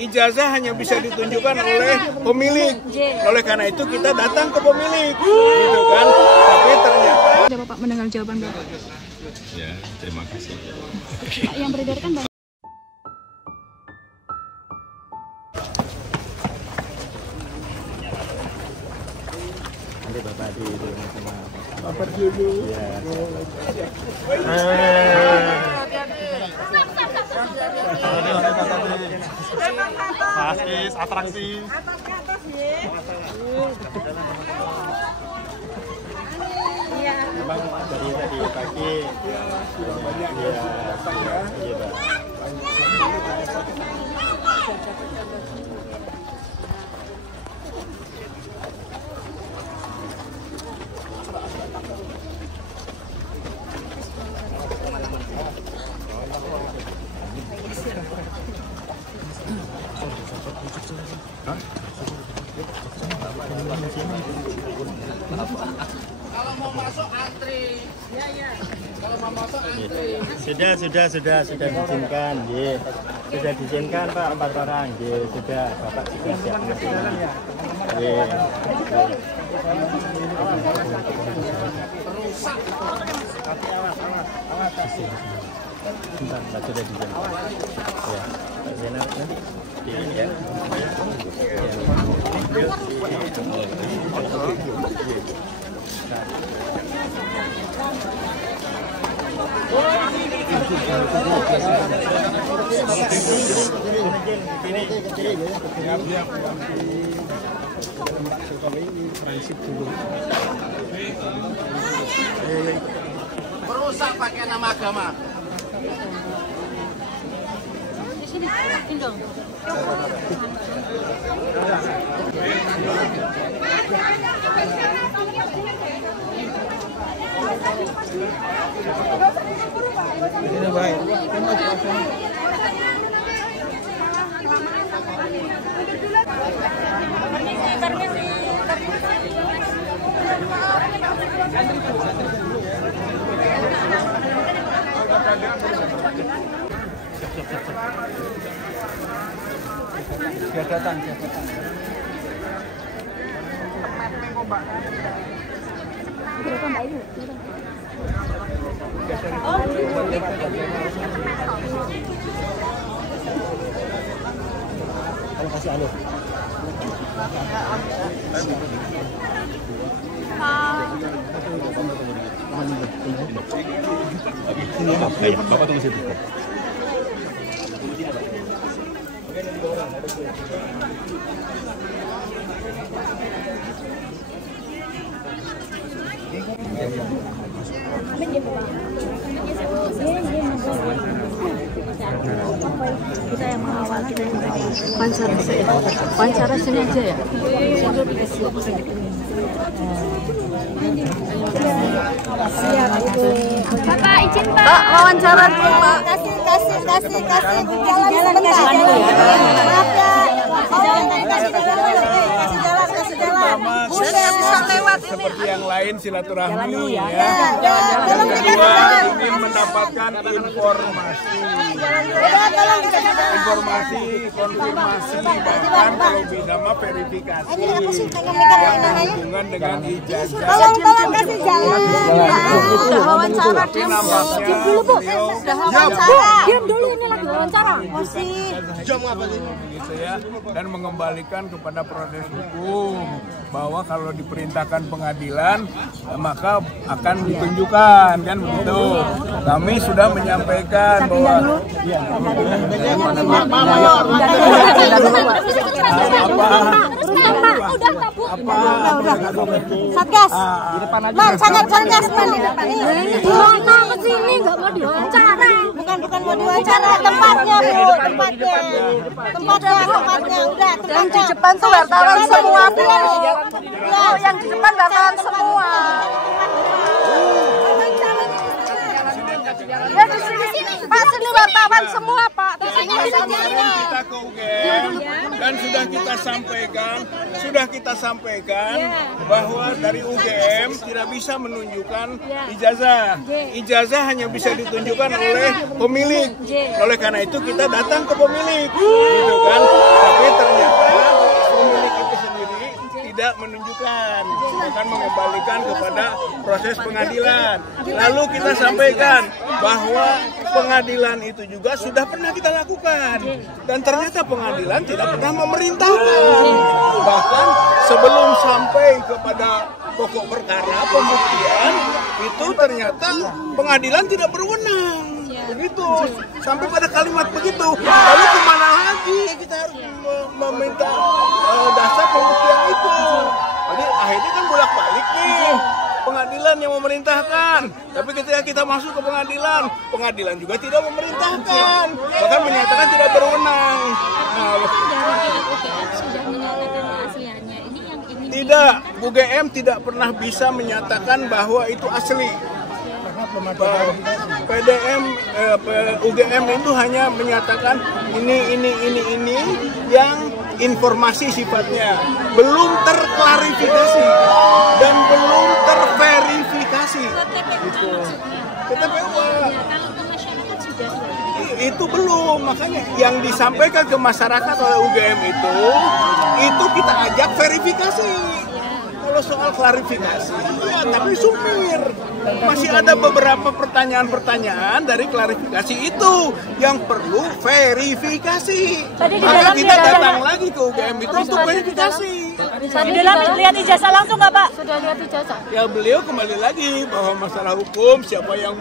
Ijazah hanya bisa ditunjukkan oleh pemilik. Oleh karena itu kita datang ke pemilik, gitu kan. Tapi ternyata. Ada Bapak mendengar jawaban Bapak? Ya, terima kasih. Pak, yang beredar kan Bapak. Nanti Bapak di rumah sama Bapak dulu. ya. Asis, atraksi. Abang dari tadi pagi Banyak ya, ya. iya Pak. Kalau mau masuk antri. Iya. Kalau mau masuk antri. Sudah diizinkan, ye. Sudah diizinkan Pak 4 orang, ye. Sudah Bapak sudah siap semua. Ye. Bentar, sudah diizinkan. Ya, Pak Zainal nanti. Ya. Merusak pakai nama agama. Di sini, dong. Ini baik. Datang. Berapa Mbak Ibu? Kalau kasih anu. Bapak tunggu situ. Kita yang mengawal, kita yang wawancara sini aja ya. Siap Ibu. Bapak izin Pak. Wawancara dulu Pak. Kasih jalan sebentar. Maaf ya. Kasih jalan. Saya bisa lewat ini. Seperti yang lain silaturahmi ya. Kedua ingin mendapatkan informasi. Informasi, konfirmasi, bahkan kalau bisa mah verifikasi yang berhubungan dengan ijazah. Tolong kasih jalan. Udah wawancara Tapi nampaknya beliau Diam dulu, ini lagi wawancara. jam apa sih? Gitu ya, dan mengembalikan kepada proses hukum bahwa kalau diperintahkan pengadilan maka akan ditunjukkan kan begitu. Kami sudah menyampaikan bahwa Satgas. Man, sangat Satgas man. Mau ke sini nggak mau diwawancara. Bukan mau diwawancara, tempatnya Bu, tempatnya. Udah, Yang di depan tuh wartawan semua Bu. Oh, Yang di depan wartawan semua. Ya di sini. Pak, sini wartawan semua, Pak. Kita ke UGM dan sudah kita sampaikan bahwa dari UGM tidak bisa menunjukkan ijazah. Ijazah hanya bisa ditunjukkan oleh pemilik. Oleh karena itu kita datang ke pemilik, gitu kan? Tapi ternyata pemilik itu sendiri tidak menunjukkan, akan mengembalikan kepada proses pengadilan. Lalu kita sampaikan bahwa pengadilan itu juga sudah pernah kita lakukan dan ternyata pengadilan tidak pernah memerintahkan. Bahkan sebelum sampai kepada pokok perkara pembuktian itu ternyata pengadilan tidak berwenang. Begitu, sampai pada kalimat begitu. Lalu kemana lagi kita harus meminta dasar pembuktian itu? Jadi akhirnya kan bolak-balik nih. Pengadilan yang memerintahkan, tapi ketika kita masuk ke pengadilan, pengadilan juga tidak memerintahkan, bahkan menyatakan tidak berwenang. Tidak, UGM tidak pernah bisa menyatakan bahwa itu asli. UGM itu hanya menyatakan ini yang informasi sifatnya belum terklarifikasi dan belum terverifikasi. Gitu. Itu belum, makanya yang disampaikan ke masyarakat oleh UGM itu kita ajak verifikasi. Kalau soal klarifikasi, ya tapi sumir. Masih ada beberapa pertanyaan-pertanyaan dari klarifikasi itu yang perlu verifikasi. Maka kita datang lagi ke UGM itu untuk verifikasi. Di dalam lihat ijazah langsung nggak Pak? Sudah lihat ijazah. Ya beliau kembali lagi bahwa masalah hukum siapa yang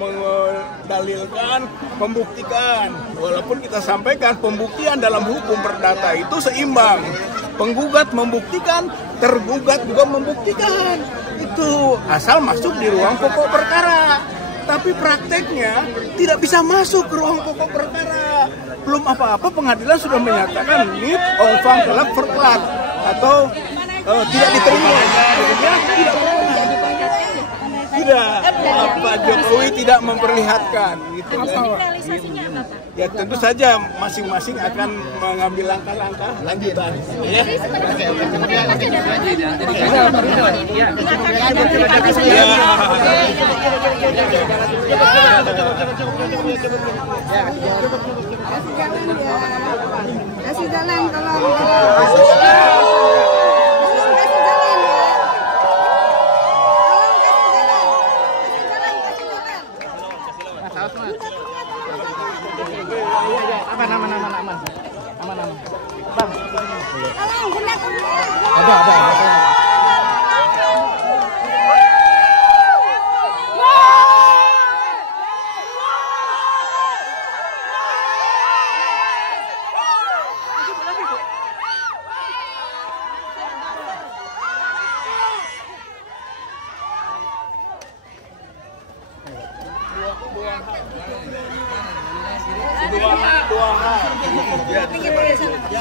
mendalilkan, membuktikan. Walaupun kita sampaikan pembuktian dalam hukum perdata itu seimbang. Penggugat membuktikan, tergugat juga membuktikan. Itu asal masuk di ruang pokok perkara. Tapi prakteknya tidak bisa masuk ke ruang pokok perkara. Belum apa-apa pengadilan sudah menyatakan nit onfang kelak verklat atau tidak diterima. Tidak, Pak Jokowi tidak memperlihatkan. Gitu kan. Ya tentu saja masing-masing akan mengambil langkah-langkah lanjutan. Ya. Kasih jalan, tolong. Aman. Bang. Tolong, Ada.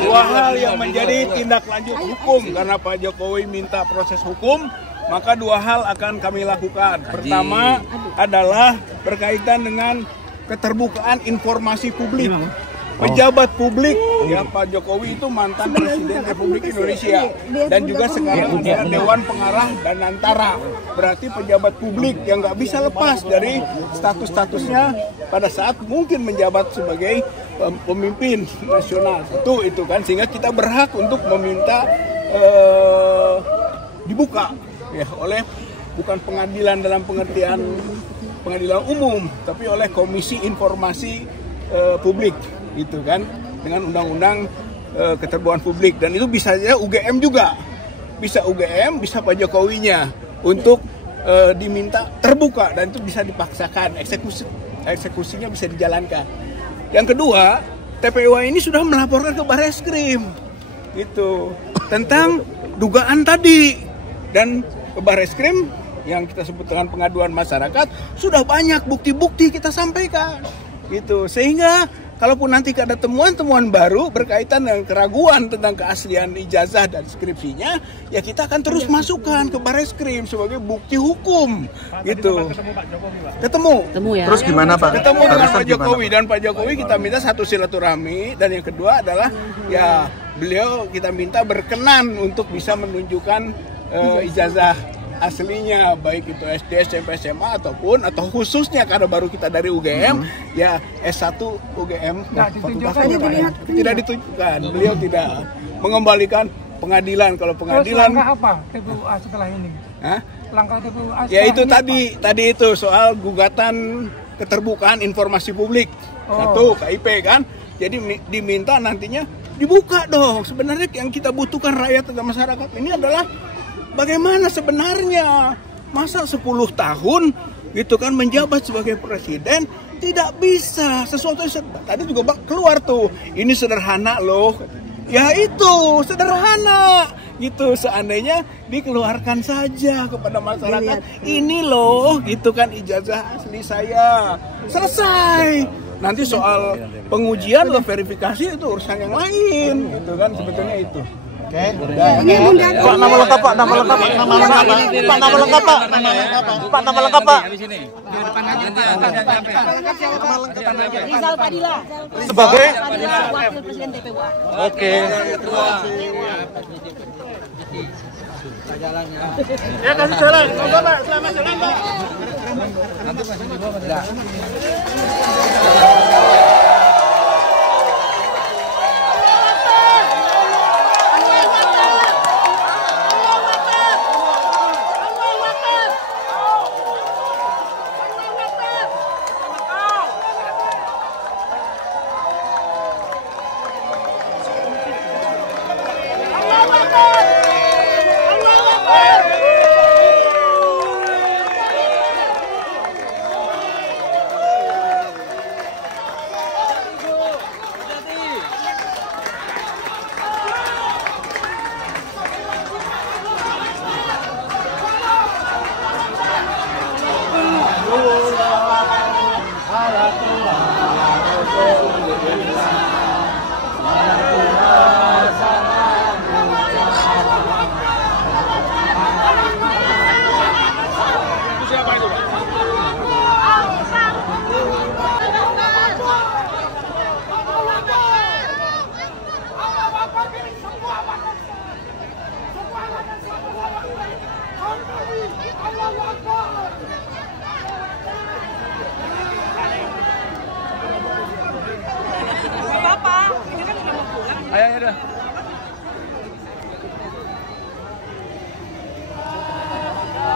Dua hal yang menjadi tindak lanjut hukum karena Pak Jokowi minta proses hukum, maka dua hal akan kami lakukan. Pertama adalah berkaitan dengan keterbukaan informasi publik. Pejabat publik, ya Pak Jokowi itu mantan Presiden Republik Indonesia dan juga sekarang adalah Dewan Pengarah dan Antara. Berarti pejabat publik yang nggak bisa lepas dari status-statusnya pada saat mungkin menjabat sebagai pemimpin nasional. Itu kan sehingga kita berhak untuk meminta dibuka ya oleh bukan pengadilan dalam pengertian pengadilan umum, tapi oleh Komisi Informasi Publik. Itu kan dengan undang-undang keterbukaan publik dan itu bisa saja UGM juga bisa UGM bisa Pak Jokowinya untuk diminta terbuka dan itu bisa dipaksakan eksekusinya bisa dijalankan. Yang kedua TPWA ini sudah melaporkan ke Barreskrim gitu tentang dugaan tadi dan ke Barreskrim yang kita sebut dengan pengaduan masyarakat sudah banyak bukti-bukti kita sampaikan gitu sehingga kalaupun nanti ada temuan-temuan baru berkaitan dengan keraguan tentang keaslian ijazah dan skripsinya, ya kita akan terus masukkan ke Bareskrim sebagai bukti hukum, gitu. Ketemu ya. Terus gimana Pak? Ketemu dengan Pak Jokowi, dan Pak Jokowi kita minta satu silaturahmi, dan yang kedua adalah ya beliau kita minta berkenan untuk bisa menunjukkan ijazah aslinya, baik itu SD, SMP, SMA atau khususnya karena baru kita dari UGM, ya S1 UGM tidak ditunjukkan. Beliau tidak mengembalikan pengadilan. Kalau pengadilan langkah apa TPUA setelah ini? Langkah TPUA ya itu tadi itu soal gugatan keterbukaan informasi publik. Satu KIP kan. Jadi diminta nantinya dibuka dong. Sebenarnya yang kita butuhkan rakyat dan masyarakat ini adalah bagaimana sebenarnya, masa 10 tahun gitu kan menjabat sebagai presiden tidak bisa sesuatu tadi juga keluar tuh, ini sederhana loh, ya itu sederhana gitu, seandainya dikeluarkan saja kepada masyarakat, ini loh gitu kan ijazah asli saya, selesai. Nanti soal pengujian atau verifikasi itu urusan yang lain gitu kan, sebetulnya itu. Pak, nama lengkap Pak, nama lengkap Pak, nama lengkap Pak, nama lengkap Pak. Rizal Padilla. Sebagai Wakil Presiden TPUA. Oke. Ya kasih jalan, Pak, selamat jalan Pak.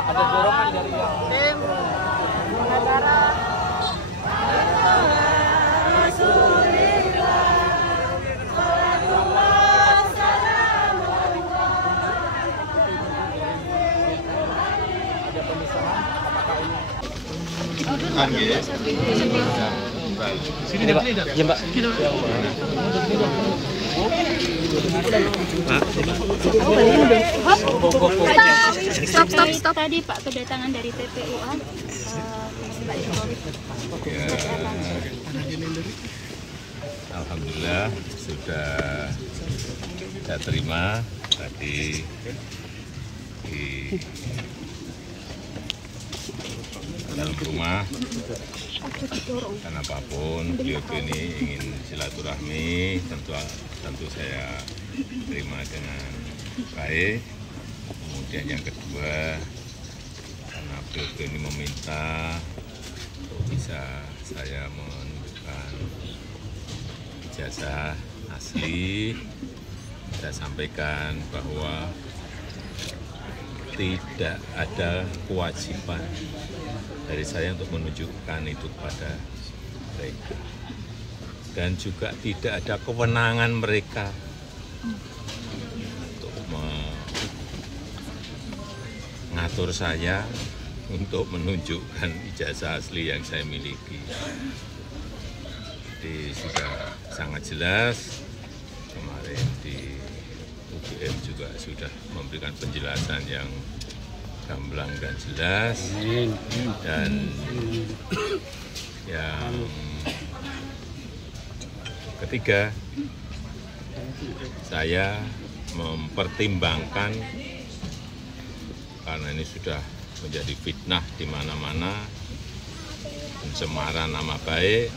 Ada dorongan dari tim pengacara. Ada pemisahan apakah ini? Sini Pak. Ya Mbak. Stop. Tadi Pak kedatangan dari TPUA. Alhamdulillah sudah saya terima tadi di dalam rumah, dan apapun beliau ini ingin silaturahmi, tentu saya terima dengan baik. Kemudian yang kedua, karena beliau ini meminta untuk bisa saya menunjukkan ijazah asli, saya sampaikan bahwa tidak ada kewajiban dari saya untuk menunjukkan itu kepada mereka, dan juga tidak ada kewenangan mereka untuk mengatur saya untuk menunjukkan ijazah asli yang saya miliki. Jadi sudah sangat jelas, kemarin di UGM juga sudah memberikan penjelasan yang gamblang dan jelas, dan yang Ketiga, saya mempertimbangkan karena ini sudah menjadi fitnah di mana-mana, pencemaran nama baik,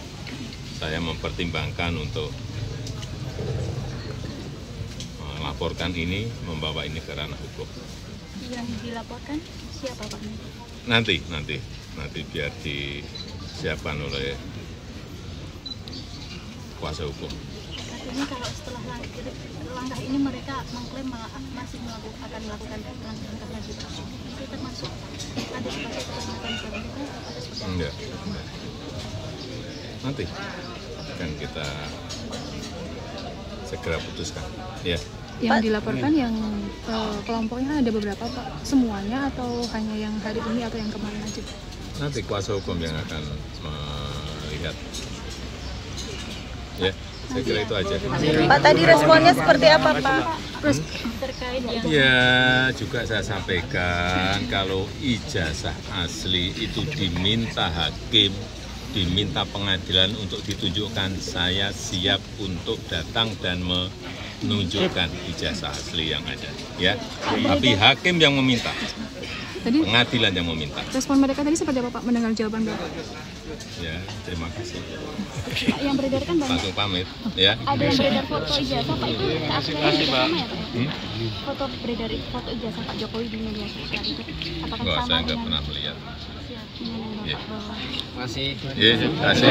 saya mempertimbangkan untuk melaporkan ini, membawa ini ke ranah hukum. Yang dilaporkan siapa Pak? Nanti biar disiapkan oleh kuasa hukum. Artinya kalau setelah langkah ini mereka mengklaim masih akan melakukan langkah lagi, itu termasuk antisipasi keselamatan selanjutnya atau seperti apa? Enggak. Nanti akan kita segera putuskan. Ya. Yang dilaporkan yang kelompoknya ada beberapa Pak, semuanya atau hanya yang hari ini atau yang kemarin aja? Nanti kuasa hukum yang akan melihat. Ya, saya kira itu aja. Pak, tadi responnya seperti apa Pak? Terkait yang... Ya, juga saya sampaikan kalau ijazah asli itu diminta hakim, diminta pengadilan untuk ditunjukkan, saya siap untuk datang dan menunjukkan ijazah asli yang ada. Ya, tapi hakim yang meminta, pengadilan yang meminta. Respon mereka tadi seperti apa Pak mendengar jawaban Bapak? Ya, terima kasih. Pak, yang beredar kan banyak. Langsung pamit. Ya. Ada yang beredar foto ijazah Pak, itu keasliannya juga sama ya Pak? Foto beredar foto ijazah Pak Jokowi di media sosial itu apakah Enggak, sama saya nggak dengan... pernah melihat. Siap, dengan Ya. bahwa... Masih. Ya, terima kasih.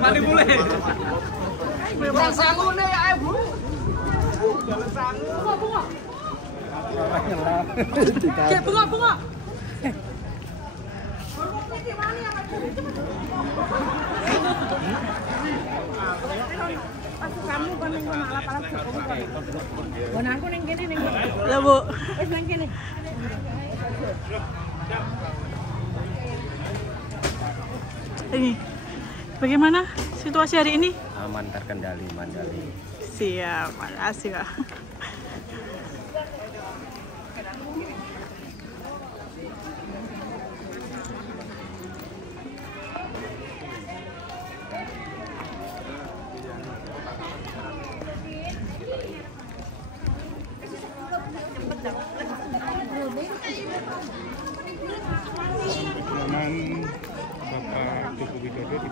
Mandi mulai. Bukan sangu nih ya Bu. Bunga. Kamu kan yang malah palas Jokowi. Bonanku ning kene ning. Lah Bu. Wis nang kene. Ini, bagaimana situasi hari ini? Aman, terkendali, mandali. Siap, makasih Pak. Bapak Joko Widodo di